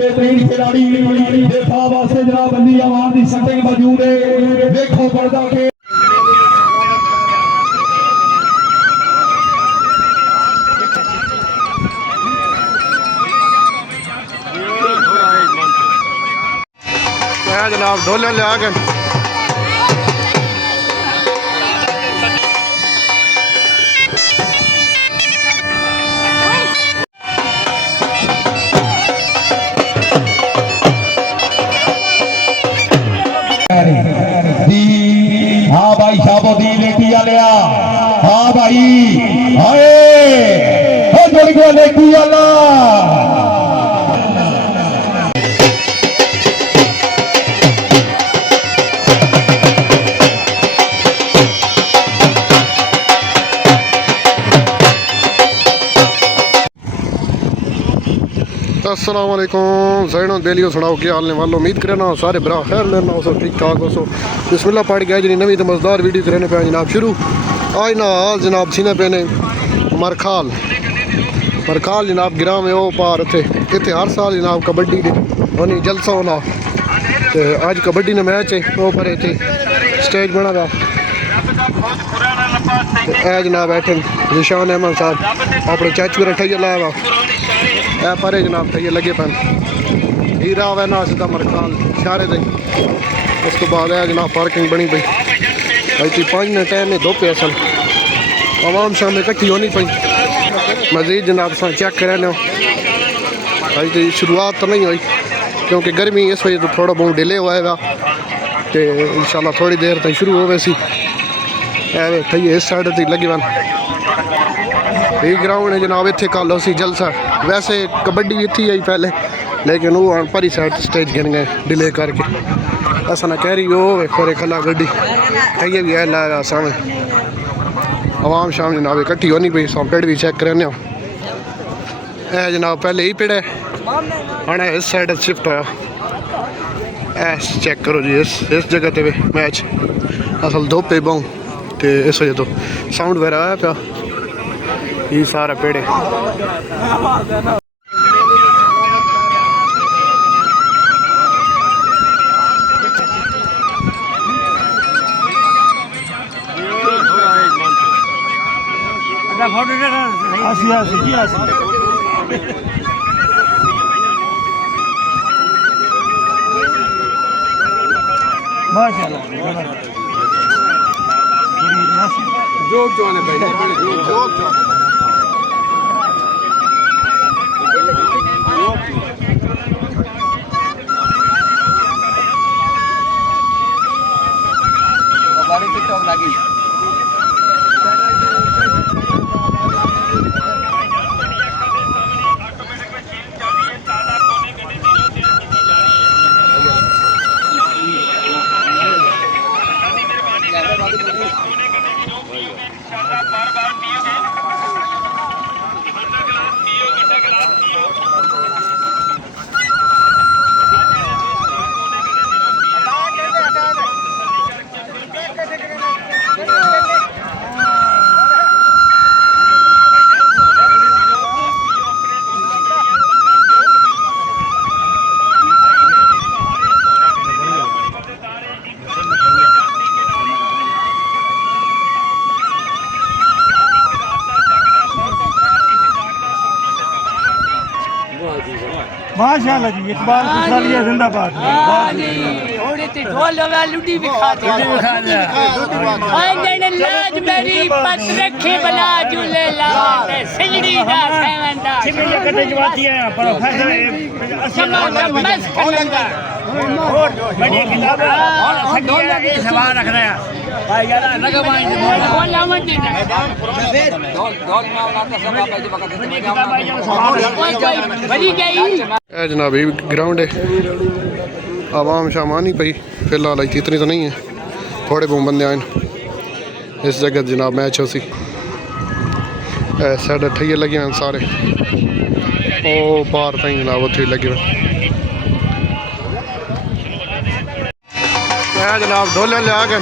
बेहतरीन खिलाड़ी दिफा वास्ते जनाब बंदी आवाम की सेटिंग मौजूद है। देखो पर्दा के जनाब ढोले ले आ गए। हाँ भाई शाबोदी लेटी लिया। हाँ भाई हाय जोड़ी को लेटी आला। अस्सलाम वालेकुम जैनो बेलियो सुनाओ क्या हाल ने वालो उम्मीद करना सारे बरा खैर लेना हो ठीक ठाक हो। बिस्मिल्लाह पढ़ गया जी नवी तो मज़ेदार वीडियो करने पे जनाब शुरू। आज ना हाल जनाब सीने पे ने मरखाल जनाब गिराम है वो पार इतने हर साल जनाब कबड्डी होनी जलसा होना। तो आज कबड्डी ने मैच है वो पर इतने स्टेज बना था। जनाब बैठे निशान अहमद साहब अपने चाचू ने ठैया लाया वा ए परे जनाब ठैया लगे पैन हीरा वै ना सीधा मरखाल शारे दे। उस तो बाद है जनाब पार्किंग बनी पई अभी 5 मिनट टाइम में धोपे असल आवाम शाम में इकट्ठी होनी पई मजीद जनाब सा चेक करें अभी तो शुरुआत तो नहीं हुई क्योंकि गर्मी इस वजह तो थोड़ा बहुत डिले हुआ तो इंशाल्लाह थोड़ी देर तक शुरू हो वैसी ठैया इस साइड तक लगे वन। यही ग्राउंड है जनाब इतने कल उसी जलसा वैसे कबड्डी भी इतनी आई पहले लेकिन वो परी साइड स्टेज गिन गए डिले करके असा ना कह रही वो फिर खला गड्डी ठैया भी है लाया सामने आवाम शाम जनाब इकट्ठी होनी पई पेड़ भी चेक करने ए जनाब पहले ही पेड़ है हाँ इस साइड शिफ्ट होया चेक करो जी इस जगह पे मैच असल धोपे बहु तो इस वजह तो साउंड वगैरह आया पाया ये सारा पेड़े जोक जो आने भाई टिकटॉक लगी माशाल्लाह जी इकबाल खुशहालिया जिंदाबाद थोड़ी सी ढोल वा लुडी भी खा दे आई जने लाज मेरी पत रखे बला झूले ला सिलड़ी दा सेवंदा सिमरिया कटे जवाती है पर फैसला समा मस करंदा और बड़ी खिलाफ और सगिया ये सवाल रख रहा है भाई यार लगा माई ढोल मत दे ढोल मावला का सब आप जो बकते बड़ी गई ए जनाब ये ग्राउंड है आवाम शामानी पई फिलहाल इतनी तो नहीं है थोड़े बहुत बंदे आए इस जगह जनाब मैच हो सी साढ़े ठैये लगे हैं सारे ओ पार ताई जनाब उत्थे लगे हुए जनाब ढोले ले आ गए।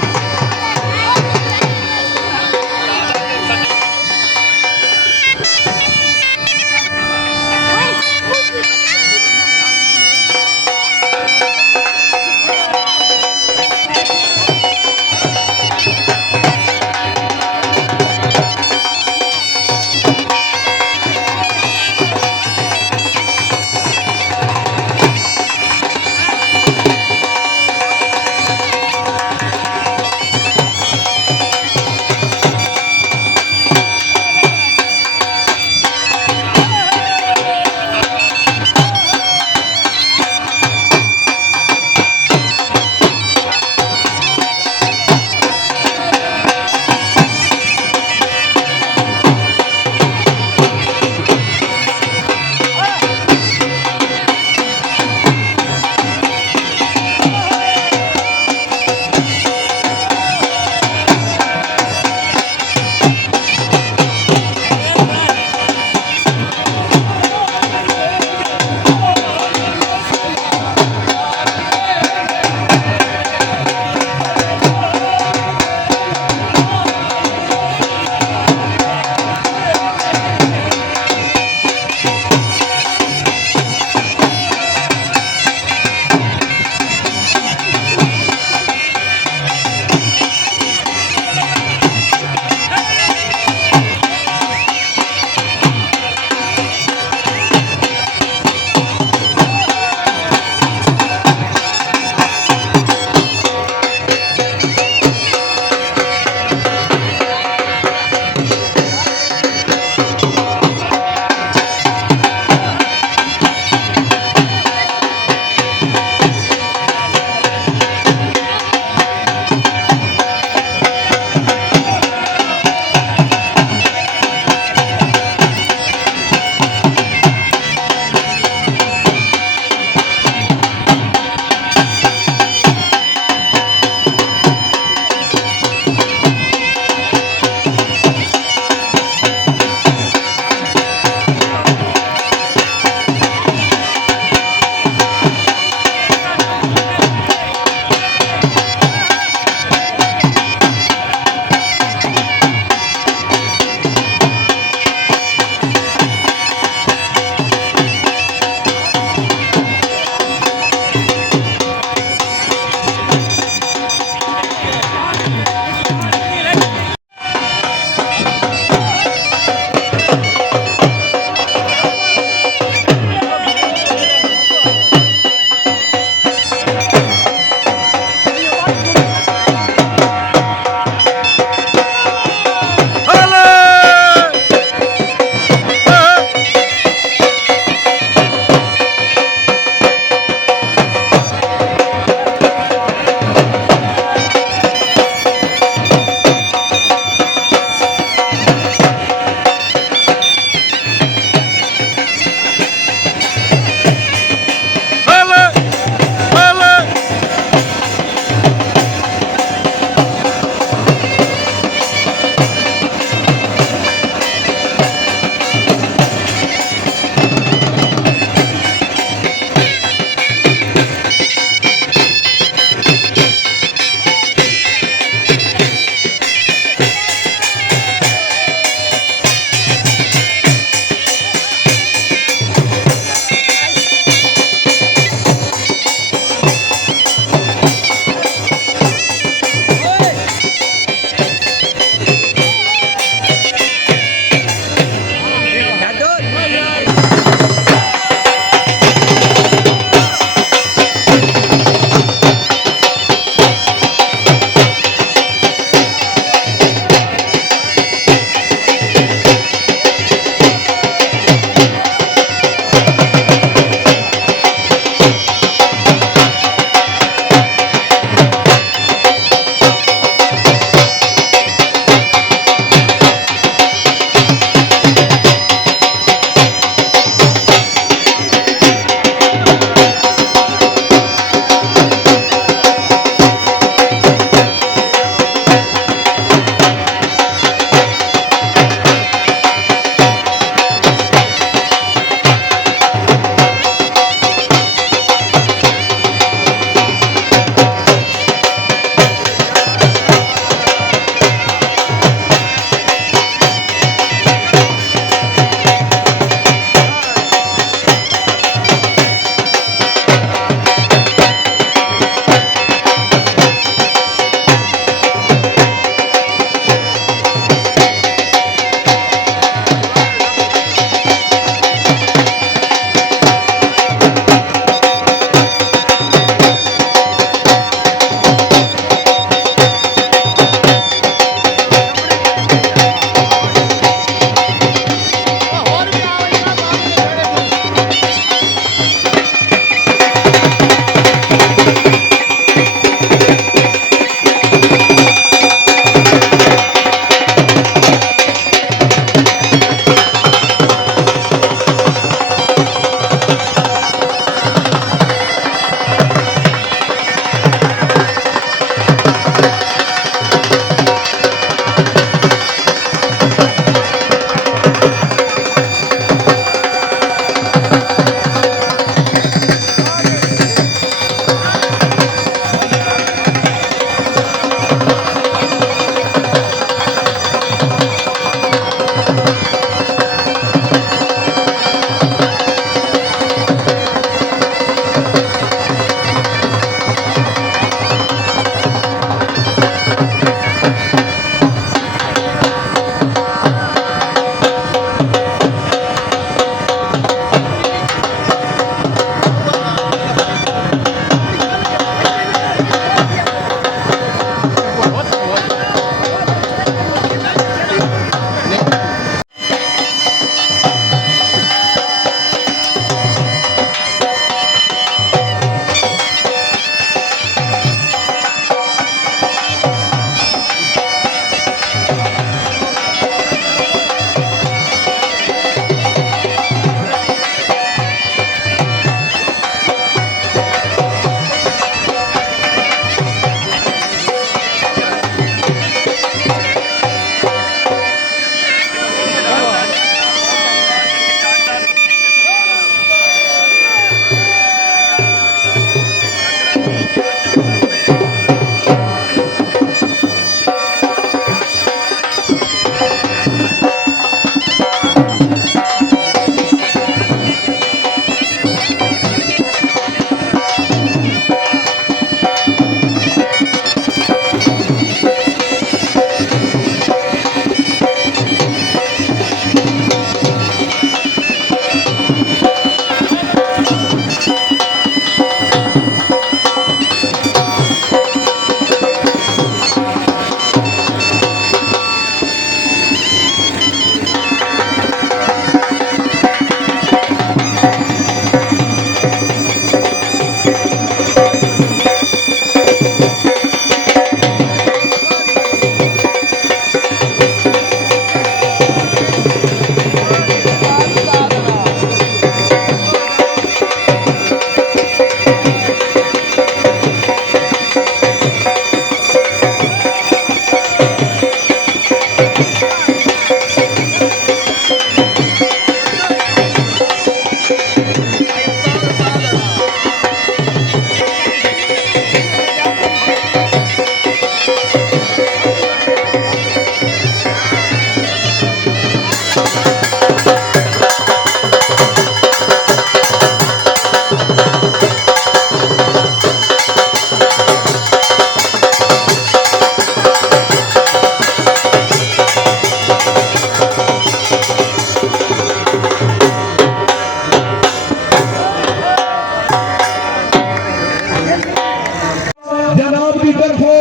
जनाब की तरफों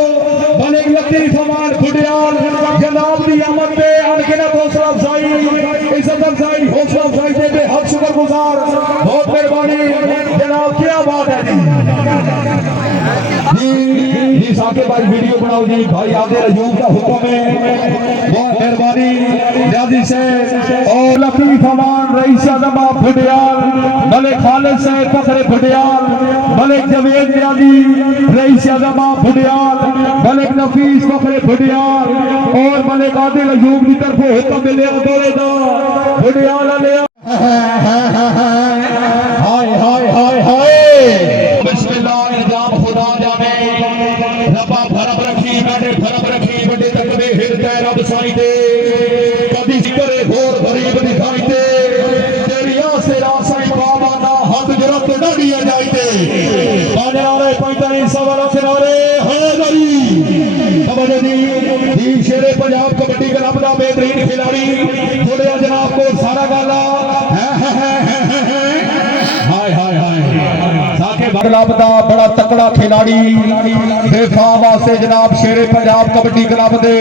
बने लतीफ अमान खुडियाल जनाब की आमद पे अनगिनत हौसला अफजाई इज्जत अफजाई हौसला अफजाई देते हक शुक्रगुजार बहुत मेहरबानी जनाब क्या बात है जी साकिब भाई वीडियो बनाओ जी भाई आदिल अयूब का हुक्म है बहुत मेहरबानी जादी से और लतीफ अमान रईस आजम खुडियाल भले खालिद से फखरे खुडियाल भले जवेद जादी रईस आजम खुडियाल भले नफीस फखरे खुडियाल और भले आदिल अयूब की तरफ हुक्म मिले दौरेदा खुडियाल लिया हाय हाय हाय हाय बिस्मिल्लाह निजाम खुदा जाने रब्बा भरम रखी मैंने भरम रखी बड़े तक में हिरते रब साईं दे कभी करे होर गरीब दिखाई दे तेरी आसे रासाई बाबा ना हाथ जरत डाडिया जाईते बाजारे पैंताली सवाल सिरारे हाजरी तवज्जो दी शेरे पंजाब कबड्डी क्लब दा बेहतरीन खिलाड़ी थोड़े जनाब को सारा गाला हाय हाय हाय क्लब का बड़ा तकड़ा खिलाड़ी दिफा वास्ते जनाब शेरे पंजाब कबड्डी क्लब दे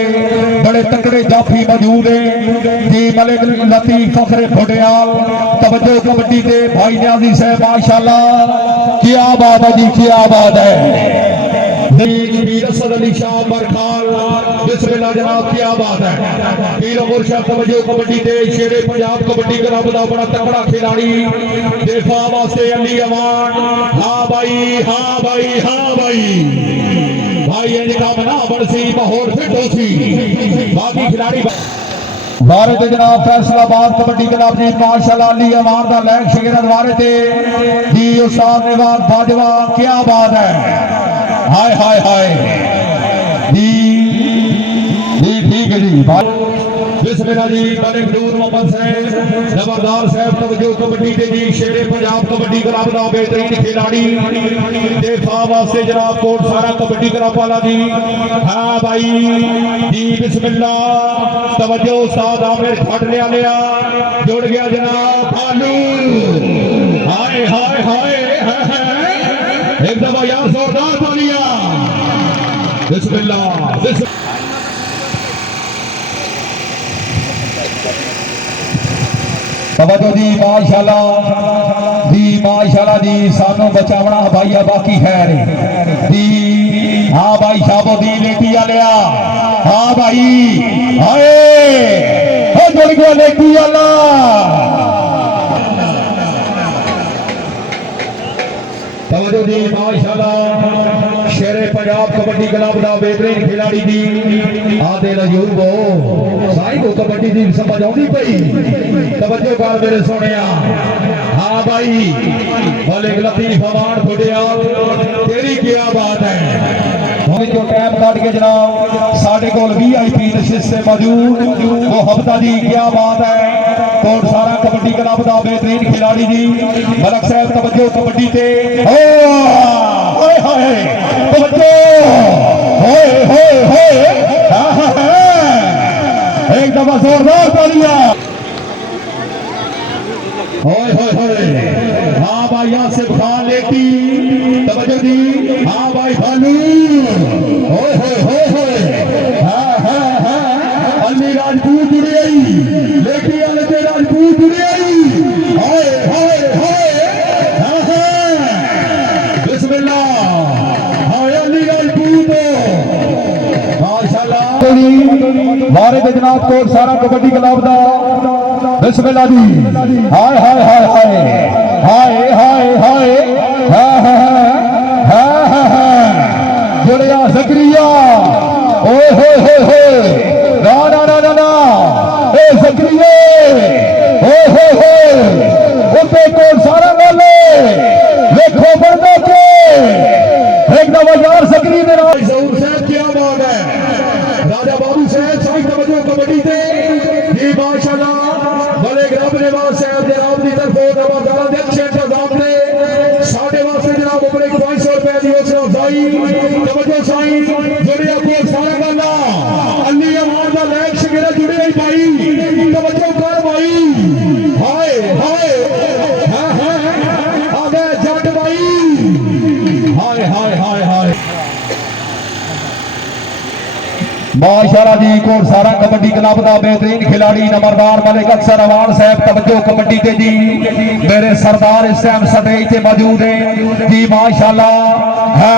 बड़े तकड़े जाफी मौजूद है जी मलिक लतीफ फखरे खुडियाल तवज्जो कबड्डी दे भाई न्याजी साहब माशाल्लाह क्या बात है जी क्या बात है पीर असद अली शाह बरखाल बिस्मिल्लाह जनाब क्या बात है पीर मुर्शद तवज्जो कबड्डी दे शेरे पंजाब कबड्डी क्लब दा बड़ा तकड़ा खिलाड़ी दिफा वास्ते अली अमान हां भाई हां भाई हां भाई भाई इंज काम ना बरसी माहौल फिट हो सी बाकी खिलाड़ी बारे ते जनाब फैसलाबाद कबड्डी क्लब जी माशाल्लाह अली अमान दा लैक शिगिरद बारे ते जी उस्ताद निवाज बाजवा क्या बात है हाय हाय हाय जी ठीक है जी बिस्मिल्लाह जी मलिक नूर मोहम्मद साहब जबरदार साहब तवज्जो कबड्डी दे जी शेरे पंजाब कबड्डी क्लब दा बेहतरीन खिलाड़ी दिफा वास्ते जनाब कोट सारा कबड्डी क्लब वाला जी हां भाई जी बिस्मिल्लाह तवज्जो उस्ताद आमिर खटले लिया जुड़ गया जनाब भालू हाय हाय हाय एक दफा यार जोरदार तालियां बिस्मिल्लाह तवज्जो जी माशाल्लाह जी सानू बचावना भाईया बाकी खैर जी हाँ भाई शाबुद्दीन लेटी लिया हाँ भाई हाय हो जुड़ गया लेटी वाला तवज्जो जी माशाल्लाह शेरे पंजाब कबड्डी क्लब दा बेहतरीन खिलाड़ी दी आदिल अयूब साईं को कबड्डी दी समझ आउंदी पई तवज्जो कर मेरे सोनिया हां भाई भले लतीफ अमान खुडियाल तेरी क्या बात है जो टाइम काट के जनाब साढ़े को VIP नशिस्त से मौजूद वो हफ्ता जी क्या बात है कोट सारा कबड्डी क्लब दा बेहतरीन खिलाड़ी जी मलक साहब तवज्जो कबड्डी ते हाय हाय तवज्जो होए होए होए एक दफा जोरदार तालियां होए होए होए हाँ भाई आसिफ खान लेटी तवज्जो जी हाँ भाई भालू होए होए होए होए हाँ अली राजपूत जुड़ी आई लेटी वाले ते राजपूत जुड़ी आई होए होए होए बिस्मिल्लाह हाय अली राजपूत माशाल्लाह वारे ते जनाब कोट सारा कबड्डी क्लब दा बिस्मिल्लाह जी हाय हाय हाय हाय हाय हाय हाय हाय जकरिया ओए हो ना ना ना ना ना ए जकरिया हो उते कौन सारा गले देखो बंदा के एक नवाजार सकरी दे नाल जहूर साहब क्या बात है राजा बाबू साहब साई तवज्जो कबड्डी ते जी माशाल्लाह बड़े ग्राम निवास साहब जनाब दी तरफों नवाजारा दे अच्छे इंतजाम ने साडे वास्ते जनाब अपने 500 रुपए दी हौसला अफजाई तवज्जो साई जुड़े को सारा गल्ला अली अमान दा लैक शगेरा जुड़े ही भाई तवज्जो कर भाई हाय हाय आ गए जट भाई हाय हाय हाय हाय माशाल्लाह जी को सारा कबड्डी क्लब का बेहतरीन खिलाड़ी नंबरदार मलिक अक्सर अवान साहब तवज्जो कबड्डी ते जी मेरे सरदार इस टाइम स्टेज पे मौजूद है जी माशाल्लाह है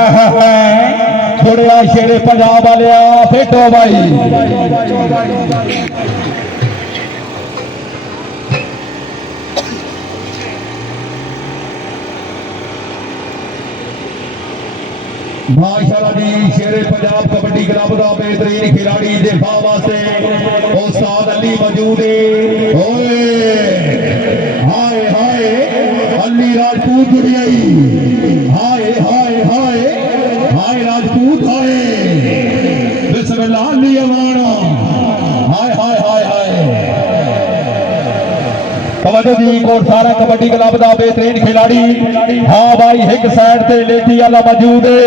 जुड़िया शेरे पंजाब वाले फेटो भाई माशाल्लाह जी शेरे पंजाब कबड्डी क्लब का बेहतरीन खिलाड़ी दिफा वास्ते उस्ताद अली मौजूद है ओए हाय हाय अली राजपूत जुड़ियाई हाय हाय हाय हाय राजपूत हाय बिस्मिल्लाह अली अमाना हाय हाय हाय हाय तवज्जो जी को सारा कबड्डी क्लब का बेहतरीन खिलाड़ी हाँ भाई एक साइड ते लेटी वाला मौजूद है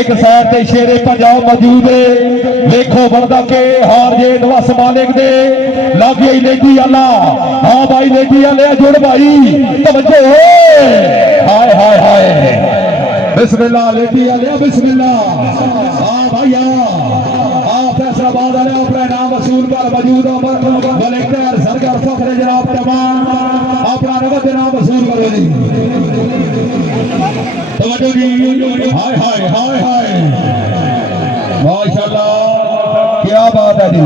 एक साइड ते शेरे पंजाब मौजूद है देखो बंदा के हार जे नवास मालिक दे लागे लेटी वाला हाँ भाई लेटी वाले जुड़ भाई तवज्जो हाय हाय हाय बिस्मिल्लाह लेटी वाले बिस्मिल्लाह हाँ भाई हाँ फैसलाबाद वाले अपना नाम वसूल कर मौजूद कलेक्टर सरकार फखरे जनाब तमाम अपना नगद नाम वसूल करो जी तवज्जो जी हाय हाय हाय हाय माशाल्लाह क्या बात है जी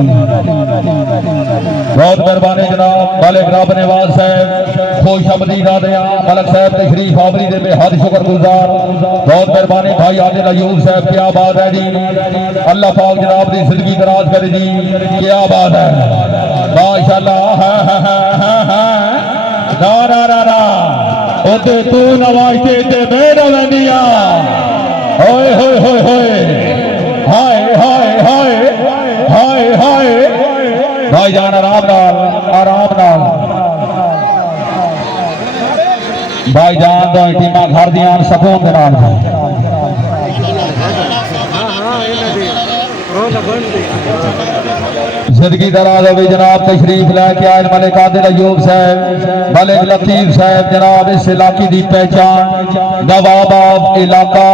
बहुत मेहरबानी जनाब मालिक रब निवाज साहब खुश अमदीदा दया मलक साहब तशरीफ आवरी दे बेहद शुक्रगुजार बहुत मेहरबानी भाई आदिल अयूब साहब क्या बात है जी अल्लाह पाक जनाब दी जिंदगी दराज करे जी क्या बात है माशाल्लाह ना ना ना ना ओते तू नवाजते ते मेरा वनिया ओए होए होए होए हाय हाय हाय हाय हाय भाई जान आराम नाल भाई जान दो टीमां घर दियां सकून दे नाल जिंदगी दराज हो जनाब तशरीफ लैके आए मलिक आदिल अयूब साहब मलिक लतीफ साहब जनाब इस इलाके की पहचान नवाब ऑफ इलाका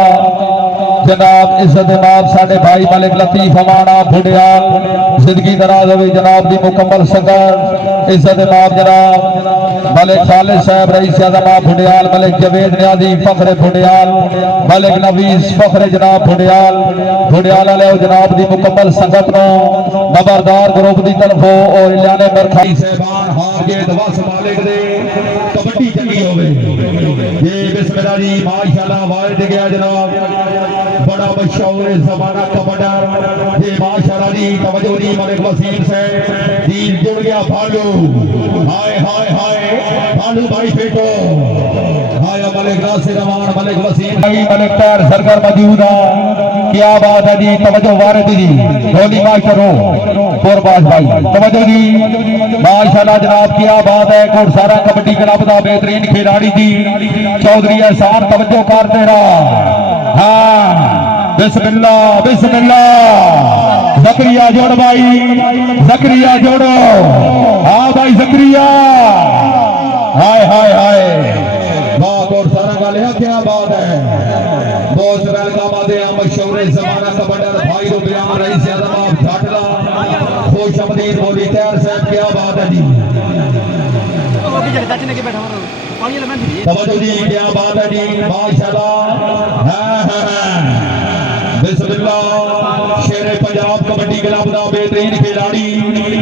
जनाब इज्जत इमाम साडे भाई मलिक लतीफ अमाना भुडियाल जिंदगी दराज हो जनाब दी मुकम्मल सगर इज्जत इमाम जनाब मलिक खालिद साहब रईस आजमा भुडियाल मलिक जवेद न्याजी फखरे भुडियाल मलिक नवीस फखरे जनाब भुडियाल वाले जनाब दी मुकम्मल संगत नो नंबरदार ग्रुप की तरफों और इलाने बरखाई साहबान हार के दवास मालिक दे कबड्डी चंगी होवे ये बिस्मिल्लाह जी माशाल्लाह वालिद गया जनाब बड़ा मशहूर जमाना कबड्डर ये माशाल्लाह जी तवज्जो जी मलिक वसीम से जी जुड़ गया भालू हाय हाय हाय भालू भाई बेटो हाय मलिक नासिर अमान मलिक वसीम भाई मलिक तार सरकार मौजूद है क्या बात है जी तवज्जो वारिद जी ढोली मास्टर हो पुरबाज भाई तवज्जो जी माशाल्लाह जनाब क्या बात है कोट सारा कबड्डी क्लब का बेहतरीन खिलाड़ी जी चौधरी एहसान तवज्जो करते रहा हाँ बिस्मिल्लाह बिस्मिल्लाह जकरिया जोड़ भाई जकरिया जोड़ो हाँ भाई जकरिया हाय हाय हाय बात और सारा गाले क्या बात है बहुत वेलकम आदे मशहूर जमाना कबड्डर भाई तो बयान रईस आजम आप झाटला खुश अमदीद मौली तैयार साहब क्या बात है जी तवज्जो जी क्या बात है जी माशाल्लाह बिस्मिल्लाह शेरे पंजाब कबड्डी क्लब का बेहतरीन खिलाड़ी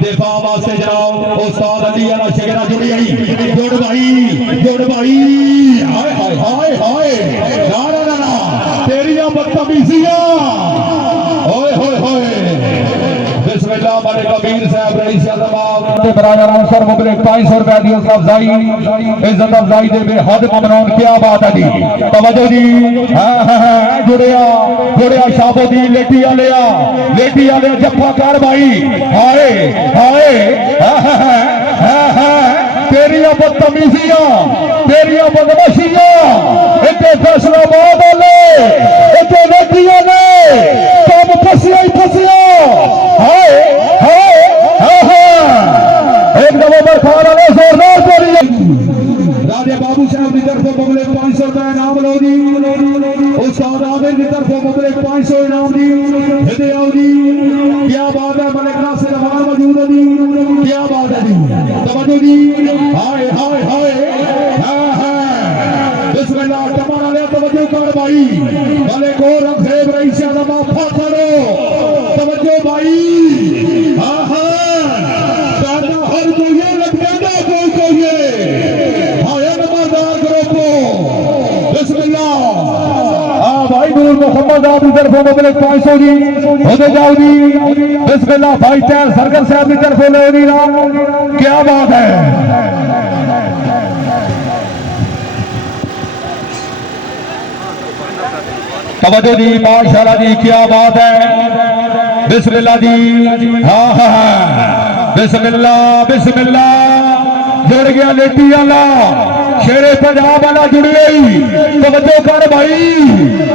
दिफा वास्ते जनाब उस्ताद अली अला शेरा जुड़ भाई हाय हाय हाय हाय ना ना ना तेरियां बदतमीजियां बड़े कबीर साहब रईस दबाव बराबर आंसर मुबले 500 रुपए दी अफजाई इज्जत अफजाई दे बेहद ममनून क्या बात है जी तवज्जो जी हां जुड़िया जुड़िया शाबोदी लेटी आले जप्पा कर भाई हाय हाय तेरी बदतमीजियां तेरी बदमाशियां इतने फैसला बहुत आले इतने लेटिया ने सब फसिया ही फसिया हाय हाय एक दफा बरखार वाले जोरदार बोली राजे बाबू साहब की तरफ मुबले 500 रुपए इनाम लो जी उस्ताद आमिर की तरफ मुबले 500 इनाम जी हिदे आओ जी क्या बात है मलिक नासिर हमारा मौजूद है जी क्या बात है जी तवज्जो जी हाय हाय हाय बिस्मिल्लाह तमाम वाले तवज्जो कर भाई भले को रखेब रईस दमा फाड़ो तवज्जो भाई हां दादा हर को ये लगता है कोई को ये हाय नमाज़दार ग्रुप बिस्मिल्लाह भाई नूर मोहम्मद आप की तरफ मुबले 500 जी होते जाओ जी बिस्मिल्लाह भाई तैर सरगर साहब की तरफ ले जी क्या बात है तवज्जो जी माशाल्लाह जी क्या बात है बिस्मिल्लाह जी हाँ बिस्मिल्लाह बिस्मिल्लाह जुड़ गया लेटी वाला शेरे पंजाब वाला जुड़ गई तवज्जो कर भाई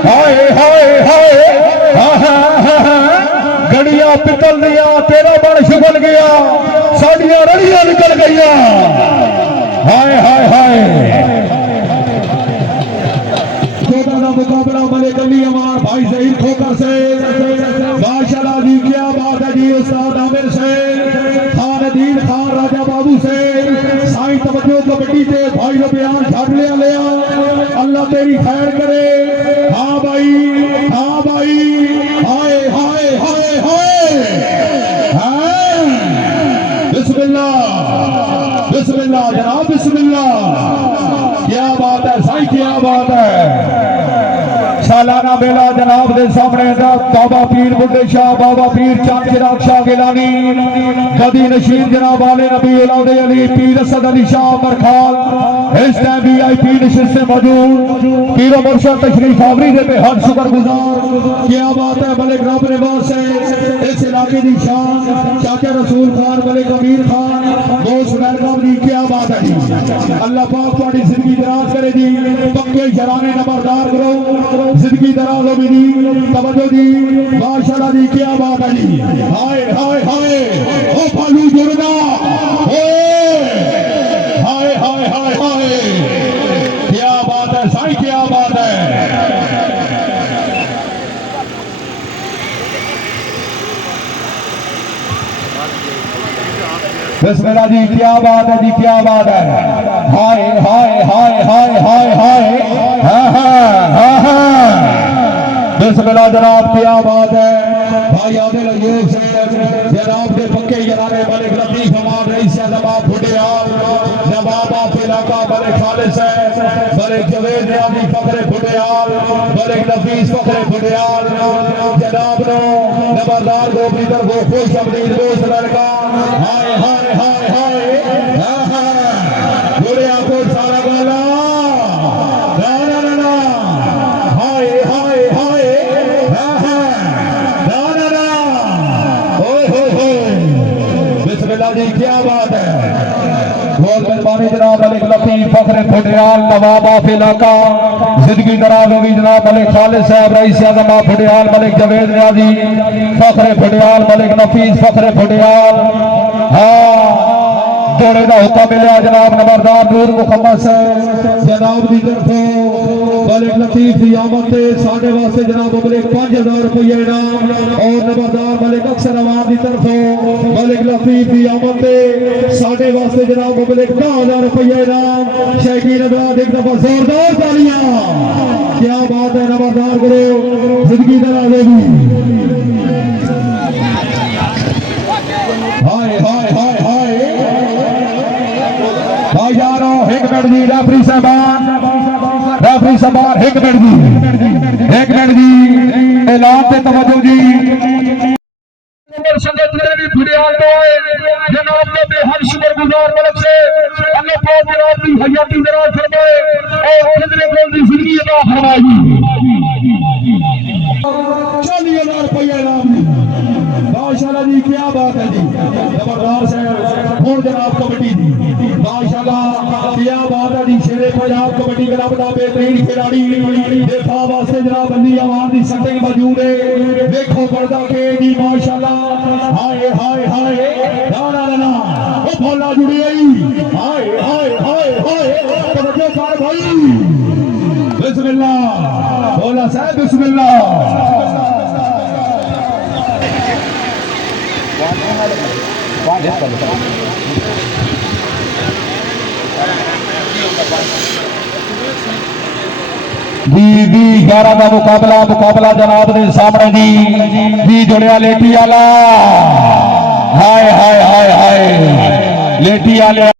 हाय हाय हाय गड़िया पितल दिया तेरा बड़ शुगल गया साड़ियां रड़ियां निकल गई हाय हाय हाय मुकाबला मलिक अली अमार भाई जहीर खोकर से माशाल्लाह जी क्या बात है जी उस्ताद आमिर से खान दीन खान राजा बाबू से साईं तवज्जो कबड्डी से भाई ने बयान छाड़ लिया अल्लाह तेरी खैर करे हाँ भाई हाय हाय हाय हाय बिस्मिल्लाह जनाब बिस्मिल्लाह क्या बात है साईं क्या बात है सालाना मेला जनाब दे सामने बाबा पीर बुड्ढे शाह बाबा पीर चांद चिराग शाह गिलानी गदी नशीर जनाब वाले नबी औलादे अली पीर असद अली शाह बरखाल इस टाइम VIP नशिस्त से मौजूद पीर मुर्शद तशरीफ आवरी दे बेहद शुक्रगुजार क्या बात है मलिक रब निवास है इस इलाके की शान चाचा रसूल खान मलिक अमीर खान दोस्त वेलकम जी क्या बात है जी अल्लाह पाक तुम्हारी जिंदगी दराज करे जी पक्के शराने नंबरदार करो जिंदगी दराज हो जी तवज्जो जी माशाल्लाह जी क्या बात है जी हाय हाय हाय ओ फालू जुड़ना हाय हाय हाय हाय क्या बात है साईं क्या बात है बिस्मिल्लाह जी क्या बात है जी क्या बात है हाय हाय हाय हाय हाय हाय बिस्मिल्लाह जनाब क्या बात है भाई आदिल अयूब से जनाब के पक्के जनाबे मलिक लतीफ हमार रईस नवाब फुडियाल नवाब ऑफ इलाका मलिक खालिस है मलिक जवेद नियाजी फखरे फुडियाल मलिक नफीस फखरे फुडियाल जनाब नो नंबरदार गोपी दर वो खुश अमदीद दोस्त लड़का हाय हाय हाय हाय बोले आपको सारा गाला ना हाय हाय हाय ना ओए बिस्मिल्लाह जी क्या बात है बहुत मेहरबानी जनाब मलिक लतीफ फखरे फुडियाल नवाब ऑफ इलाका जिंदगी दराज होगी जनाब मलिक खालिद साहब रईस आजम फुडियाल मलिक जवेद नियाजी फखरे फुडियाल मलिक नफीस फखरे फुडियाल हाँ दौड़े का हुक्म मिले जनाब नंबरदार नूर मुहम्मद से जनाब की तरफों मलिक लतीफ की आमद से साढ़े वास्ते जनाब मलिक 5000 रुपये इनाम और नंबरदार मलिक अक्सर अवाम की तरफों मलिक लतीफ की आमद से साढ़े वास्ते जनाब मलिक 10000 रुपये इनाम शैकीन अदवाद एक दफा जोरदार तालियां क्या बात है नंबरदार करो जिंदगी दराज होगी हाय हाय हाय हाय भाई यारो एक मिनट जी रेफरी साहबान एक मिनट जी ऐलान पे तवज्जो जी संगत ने भी फुड़ियाल तो आए जनाब ने बेहद शुक्रगुजार मलक से अल्लाह पाक जनाब की हयाती दराज फरमाए और खजरे को दी जिंदगी अता फरमाई। 40,000 रुपया इनाम माशाल्लाह जी, क्या बात है जी, जबरदस्त है। और जनाब कबड्डी दी माशाल्लाह क्या बात है जी, शेरे पंजाब कबड्डी क्लब का बेहतरीन खिलाड़ी देखा वास्ते जनाब बंदी आवाज की सटिंग मौजूद है। देखो पर्दा के जी माशाल्लाह, हाय हाय हाय ना ना ना ओ भोला जुड़ी आई, हाय हाय हाय हाय तवज्जो कर भाई, बिस्मिल्लाह भोला साहब बिस्मिल्लाह। जी 11 का मुकाबला जनाब के सामने जी जुड़िया लेटी आला, हाय हाय हाय हाय लेटी आले।